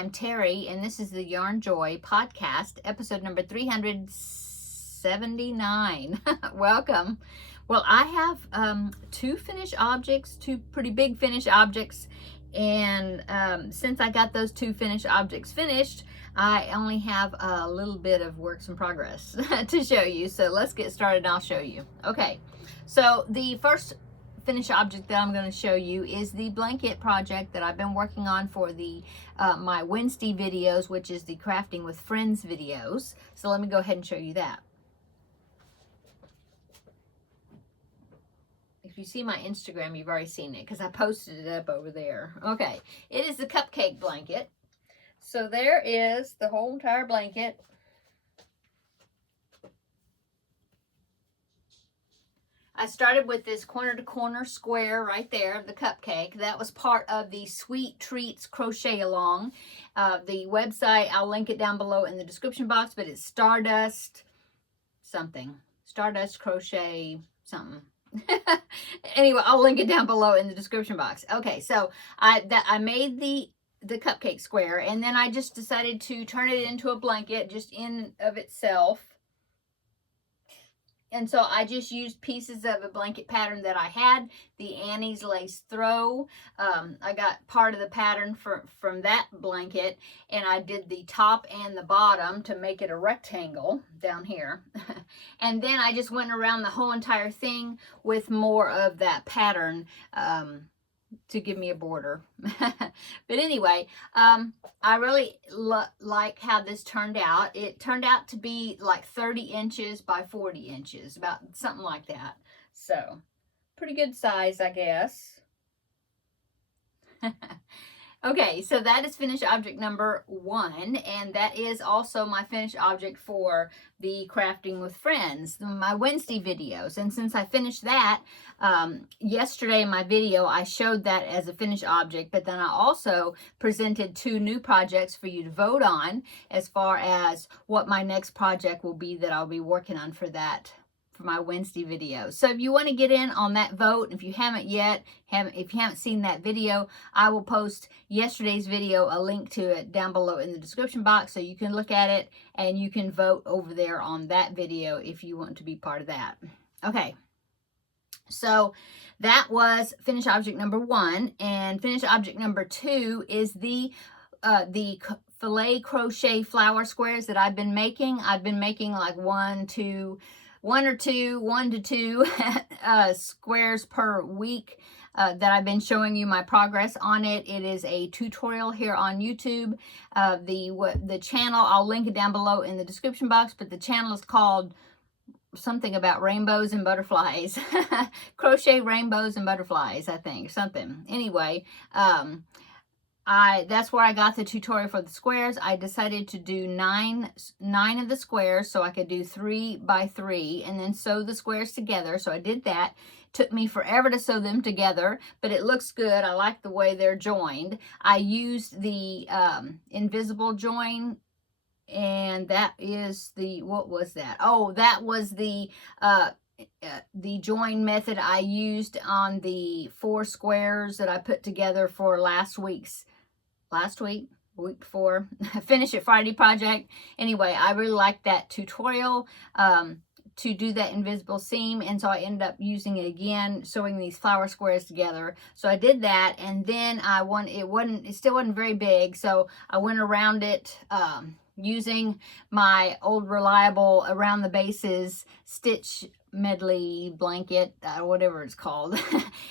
I'm Terry, and this is the Yarn Joy podcast, episode number 379. Welcome. Well, I have two finished objects, two pretty big finished objects, and since I got those two finished objects finished, I only have a little bit of works in progress to show you. So let's get started and I'll show you. Okay, so the first finished object that I'm going to show you is the blanket project that I've been working on for the my Wednesday videos, which is the Crafting with Friends videos. So let me go ahead and show you that. If you see my Instagram, you've already seen it because I posted it up over there. Okay, it is the Cupcake Blanket. So there is the whole entire blanket. I started with this corner to corner square right there of the cupcake. That was part of the Sweet Treats crochet along. The website, I'll link it down below in the description box, but it's Stardust something. Stardust crochet something. Anyway, I'll link it down below in the description box. Okay, so I made the cupcake square, and then I just decided to turn it into a blanket just in of itself. And so I just used pieces of a blanket pattern that I had, the Annie's Lace Throw. I got part of the pattern from that blanket, and I did the top and the bottom to make it a rectangle down here. And then I just went around the whole entire thing with more of that pattern to give me a border. But anyway, I really like how this turned out. It turned out to be like 30 inches by 40 inches, about something like that. So pretty good size, I guess. Okay, so that is finished object number 1, and that is also my finished object for the Crafting with Friends, my Wednesday videos. And since I finished that yesterday in my video, I showed that as a finished object, but then I also presented 2 new projects for you to vote on as far as what my next project will be that I'll be working on for that. For my Wednesday video. So if you want to get in on that vote, if you haven't yet, if you haven't seen that video, I will post yesterday's video, a link to it down below in the description box, so you can look at it and you can vote over there on that video if you want to be part of that. Okay, so that was finished object number 1, and finished object number 2 is the filet crochet flower squares that I've been making. I've been making like 1 to 2 squares per week that I've been showing you my progress on it. It is a tutorial here on YouTube. The channel, I'll link it down below in the description box, but the channel is called something about rainbows and butterflies. Crochet rainbows and butterflies, I think, something. Anyway, that's where I got the tutorial for the squares. I decided to do nine of the squares so I could do 3 by 3 and then sew the squares together. So I did that. Took me forever to sew them together, but it looks good. I like the way they're joined. I used the invisible join, and that is the, what was that? Oh, that was the join method I used on the 4 squares that I put together for week before, Finish It Friday project. Anyway, I really liked that tutorial to do that invisible seam, and so I ended up using it again, sewing these flower squares together. So I did that, and then it still wasn't very big, so I went around it using my old reliable around the bases stitch medley blanket, whatever it's called.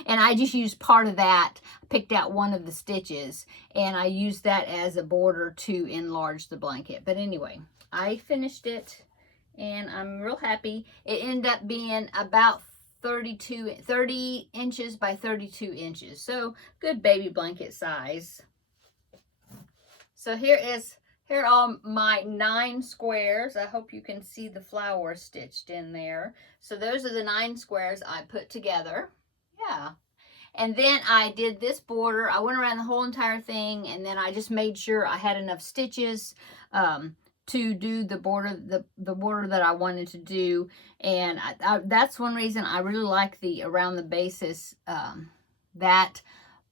And I just used part of that, picked out one of the stitches, and I used that as a border to enlarge the blanket. But anyway, I finished it and I'm real happy. It ended up being about 30 inches by 32 inches. So good baby blanket size. So here are all my 9 squares. I hope you can see the flower stitched in there. So those are the 9 squares I put together. Yeah. And then I did this border. I went around the whole entire thing, and then I just made sure I had enough stitches to do the border, the border that I wanted to do. And that's one reason I really like the around the basis, that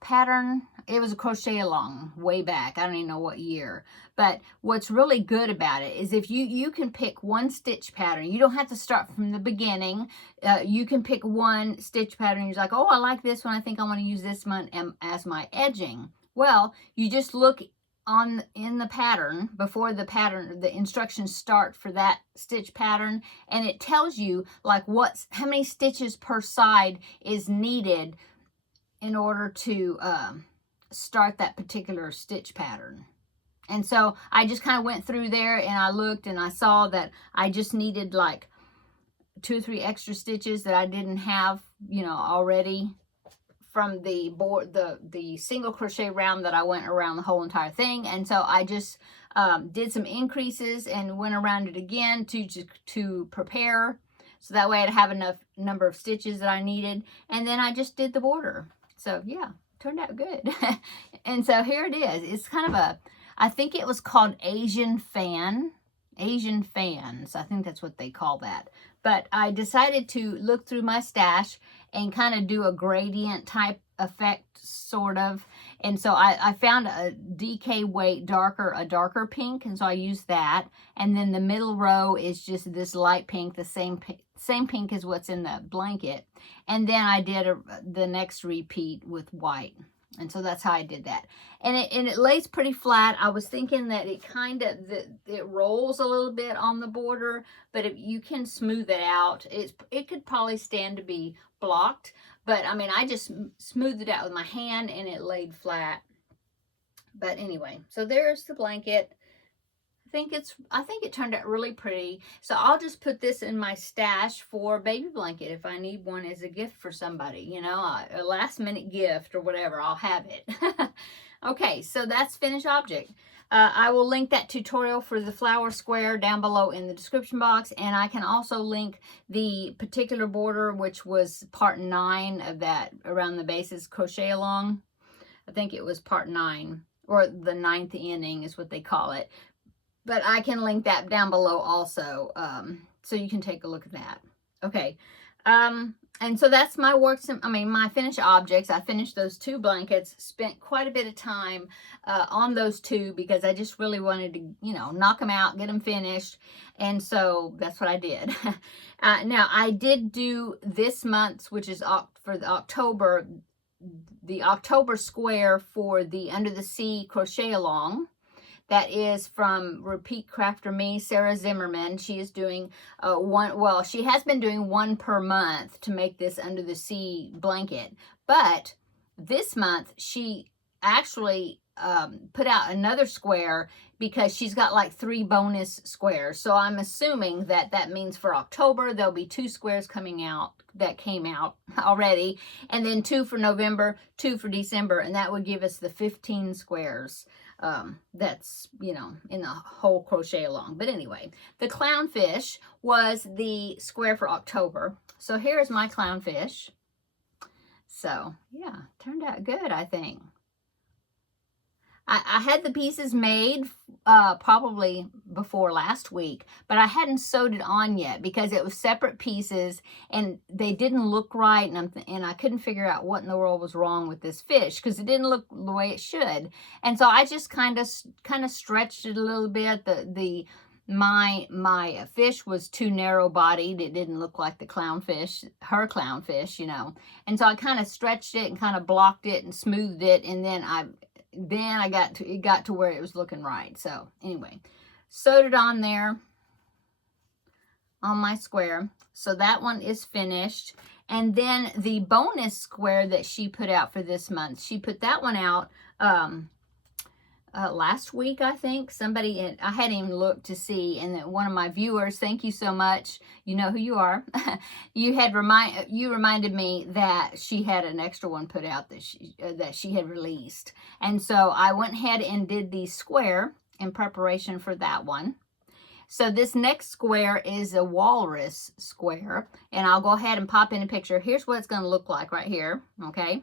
pattern. it was a crochet along way back. I don't even know what year. But what's really good about it is if you can pick one stitch pattern. You don't have to start from the beginning. You can pick one stitch pattern. You're like, oh, I like this one. I think I want to use this one as my edging. Well, you just look in the pattern before the instructions start for that stitch pattern, and it tells you like how many stitches per side is needed in order to start that particular stitch pattern. And so I just kind of went through there and I looked and I saw that I just needed like 2 or 3 extra stitches that I didn't have, you know, already from the single crochet round that I went around the whole entire thing. And so I just did some increases and went around it again to prepare, so that way I'd have enough number of stitches that I needed. And then I just did the border. So yeah, turned out good. And so here it is. It's kind of I think it was called Asian fans. I think that's what they call that. But I decided to look through my stash and kind of do a gradient type effect, sort of. And so I found a DK weight a darker pink, and so I used that. And then the middle row is just this light pink, the same pink as what's in the blanket. And then I did the next repeat with white. And so that's how I did that. And it lays pretty flat. I was thinking that it kind of, it rolls a little bit on the border, but if you can smooth it out, it could probably stand to be blocked. But I mean, I just smoothed it out with my hand and it laid flat. But anyway, so there's the blanket. I think it turned out really pretty. So I'll just put this in my stash for baby blanket if I need one as a gift for somebody, you know, a last minute gift or whatever, I'll have it. Okay, so that's finished object. I will link that tutorial for the flower square down below in the description box, and I can also link the particular border, which was part 9 of that around the bases crochet along. I think it was part 9, or the 9th inning is what they call it. But I can link that down below also, so you can take a look at that. Okay, and so that's my works, my finished objects. I finished those 2 blankets, spent quite a bit of time on those 2 because I just really wanted to, you know, knock them out, get them finished. And so that's what I did. Now, I did do this month's, which is for the October square for the Under the Sea crochet along. That is from Repeat Crafter Me, Sarah Zimmerman. She is doing she has been doing 1 per month to make this Under the Sea blanket. But this month, she actually put out another square because she's got like 3 bonus squares. So I'm assuming that means for October, there'll be 2 squares coming out that came out already. And then 2 for November, 2 for December. And that would give us the 15 squares. That's, you know, in the whole crochet along. But anyway, the clownfish was the square for October. So here's my clownfish. So yeah, turned out good, I think. I had the pieces made probably before last week, but I hadn't sewed it on yet because it was separate pieces and they didn't look right, and I couldn't figure out what in the world was wrong with this fish because it didn't look the way it should. And so I just kind of stretched it a little bit. My fish was too narrow bodied. It didn't look like her clownfish, you know. And so I kind of stretched it and kind of blocked it and smoothed it, and then it got to where it was looking right. So anyway, sewed it on there on my square. So that one is finished. And then the bonus square that she put out for this month, she put that one out last week, I think. I hadn't even looked to see, and one of my viewers, thank you so much, you know who you are, you reminded me that she had an extra one put out that she had released. And so I went ahead and did the square in preparation for that one. So this next square is a walrus square, and I'll go ahead and pop in a picture. Here's what it's going to look like right here, okay?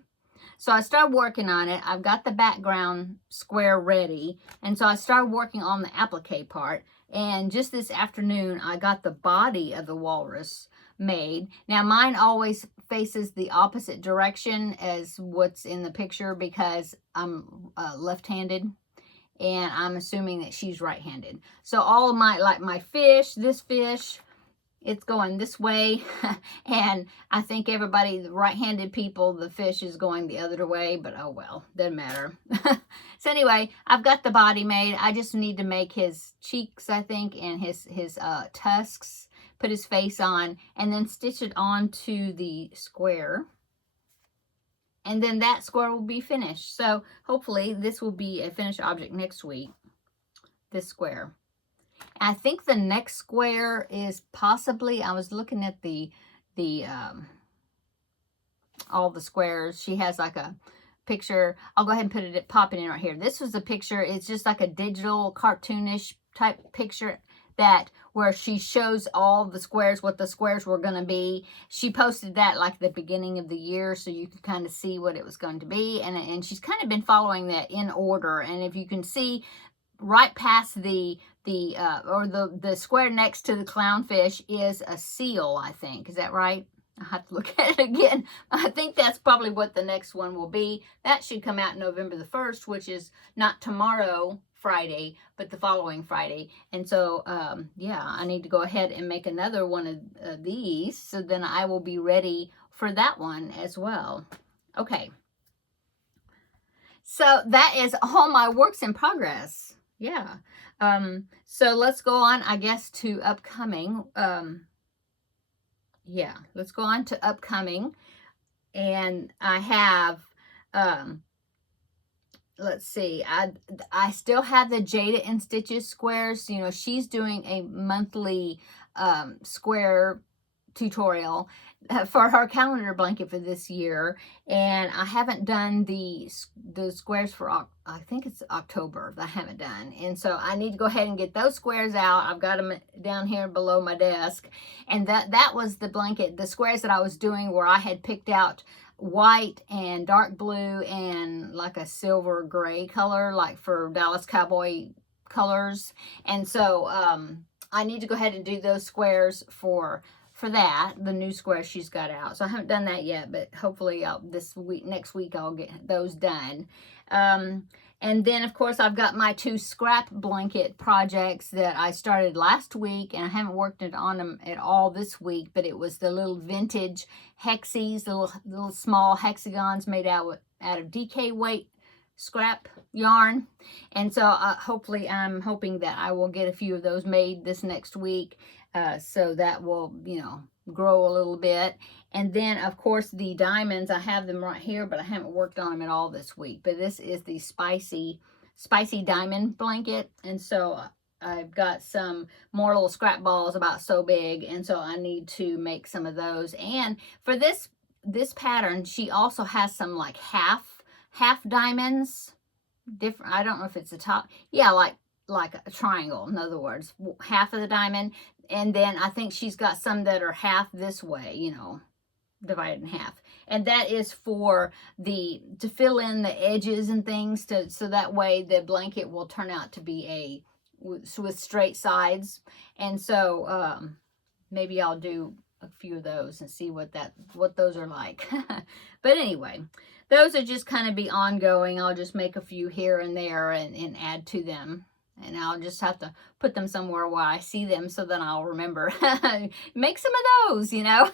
So I started working on it. I've got the background square ready. And so I started working on the applique part. And just this afternoon, I got the body of the walrus made. Now, mine always faces the opposite direction as what's in the picture because I'm left-handed. And I'm assuming that she's right-handed. So all of my, like my fish, this fish, it's going this way. And I think everybody, the right-handed people, the fish is going the other way, but oh well, doesn't matter. So anyway, I've got the body made. I just need to make his cheeks, I think, and his tusks, put his face on, and then stitch it onto the square. And then that square will be finished. So hopefully this will be a finished object next week, this square. I think the next square is possibly, I was looking at all the squares. She has like a picture. I'll go ahead and pop it in right here. This was a picture. It's just like a digital cartoonish type picture that where she shows all the squares, what the squares were going to be. She posted that like the beginning of the year so you could kind of see what it was going to be. And she's kind of been following that in order. And if you can see right past the square next to the clownfish is a seal, I think. Is that right? I have to look at it again. I think that's probably what the next one will be. That should come out November the 1st, which is not tomorrow, Friday, but the following Friday. And so, yeah, I need to go ahead and make another one of these. So then I will be ready for that one as well. Okay. So that is all my works in progress. Yeah. So let's go on, I guess, to upcoming. Yeah, let's go on to upcoming. And I have, let's see, I still have the Jada and Stitches squares. You know, she's doing a monthly square tutorial for her calendar blanket for this year, and I haven't done the squares for, I think it's October that I haven't done, and so I need to go ahead and get those squares out. I've got them down here below my desk, and that was the blanket, the squares that I was doing where I had picked out white and dark blue and like a silver gray color, like for Dallas Cowboy colors. And so I need to go ahead and do those squares for that, the new square she's got out. So I haven't done that yet, but hopefully next week I'll get those done. And then of course I've got my 2 scrap blanket projects that I started last week, and I haven't worked on them at all this week, but it was the little vintage hexies, the little small hexagons made out of DK weight scrap yarn. And so hopefully I'm hoping that I will get a few of those made this next week. So that will, you know, grow a little bit. And then, of course, the diamonds, I have them right here, but I haven't worked on them at all this week. But this is the spicy diamond blanket. And so I've got some more little scrap balls about so big. And so I need to make some of those. And for this pattern, she also has some like half diamonds. Different, I don't know if it's the top. Yeah, like a triangle, in other words, half of the diamond. And then I think she's got some that are half this way, you know, divided in half. And that is for to fill in the edges and things, so that way the blanket will turn out to be with straight sides. And so maybe I'll do a few of those and see what those are like. But anyway, those are just kind of be ongoing. I'll just make a few here and there and add to them. And I'll just have to put them somewhere where I see them so then I'll remember. Make some of those, you know.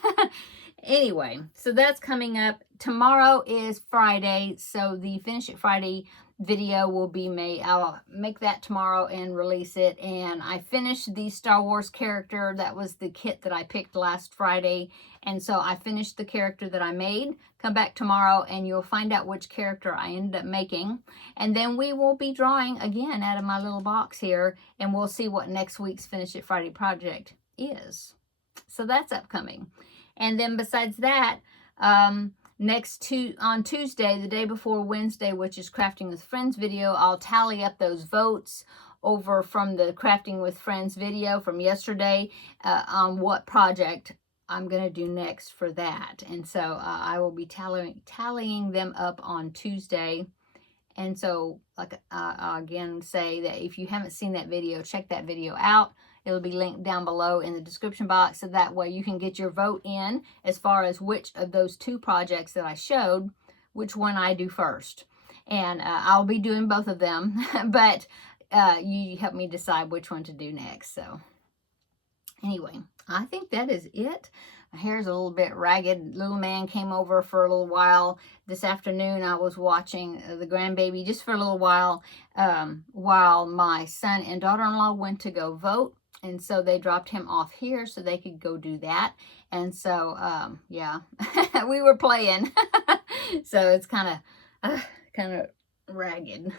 Anyway, so that's coming up. Tomorrow is Friday, so the Finish It Friday video will be made. I'll make that tomorrow and release it. And I finished the Star Wars character. That was the kit that I picked last Friday. And so I finished the character that I made. Come back tomorrow and you'll find out which character I ended up making. And then we will be drawing again out of my little box here. And we'll see what next week's Finish It Friday project is. So that's upcoming. And then besides that, on Tuesday, the day before Wednesday, which is Crafting with Friends video, I'll tally up those votes over from the Crafting with Friends video from yesterday on what project I'm going to do next for that. And so I will be tallying them up on Tuesday. And so, like, I'll again say that if you haven't seen that video, check that video out. It'll be linked down below in the description box, so that way you can get your vote in as far as which of those 2 projects that I showed, which one I do first. And I'll be doing both of them, but you help me decide which one to do next. So anyway, I think that is it. My hair's a little bit ragged. Little man came over for a little while. This afternoon I was watching the grandbaby just for a little while my son and daughter-in-law went to go vote. And so they dropped him off here so they could go do that. And so, yeah, we were playing. So it's kind of ragged.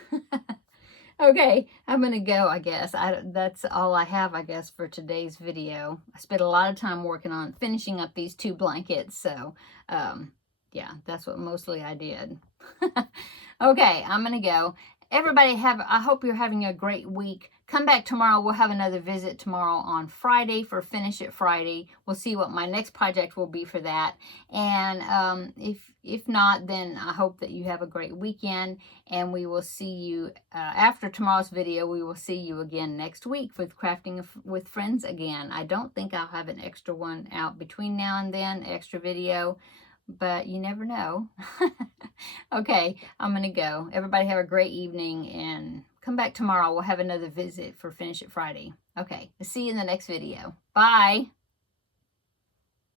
Okay, I'm going to go, I guess. That's all I have, I guess, for today's video. I spent a lot of time working on finishing up these 2 blankets. So, yeah, that's what mostly I did. Okay, I'm going to go. Everybody I hope you're having a great week. Come back tomorrow. We'll have another visit tomorrow on Friday for Finish It Friday. We'll see what my next project will be for that. And if not, then I hope that you have a great weekend. And we will see you after tomorrow's video. We will see you again next week with Crafting with Friends again. I don't think I'll have an extra one out between now and then, extra video. But you never know. Okay, I'm going to go. Everybody have a great evening and come back tomorrow. We'll have another visit for Finish It Friday. Okay, see you in the next video. Bye.